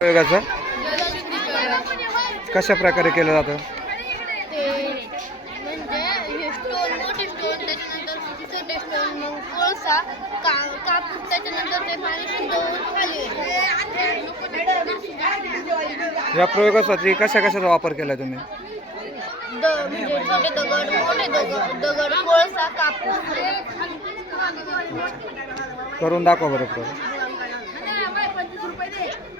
प्रयोगाचं? कशा प्रकारे केलं जातं? म्हणजे येते. या प्रयोगासाठी कशा कशाचा वापर केला तुम्ही? म्हणजे छोटे दगड मोठे दगड दगड कोळसा कापूस. करून दाखवा बरं प्रयोग.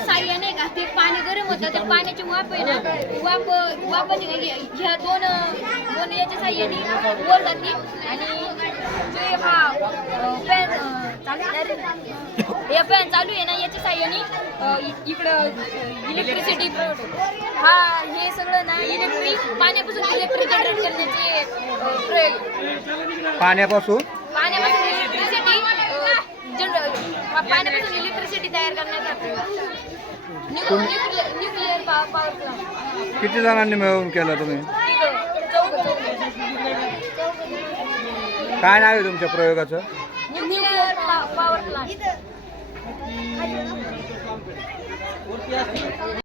साह्याने का ते पाणी गरम होतं त्या पाण्याची वाफ आहे ना वाफ वाफ ह्या दोन दोन याच्या साह्याने वर जाते आणि जे हा हे फॅन चालू आहे ना याच्या साह्याने इकडं इलेक्ट्रिसिटी हा हे सगळं ना इलेक्ट्रिक पाण्यापासून इलेक्ट्रिक जनरेट करण्याचे अ, प्रयोग. पाण्यापासून? पाण्यापासून इलेक्ट्रिसिटी पाण्यापासून इलेक्ट्रिसिटी तयार प्रयोग. न्यूक्लिअर पॉवर प्लांट किती जणांनी मिळवून केलं तुम्ही? काय नाव आहे तुमच्या प्रयोगाचं? Power plant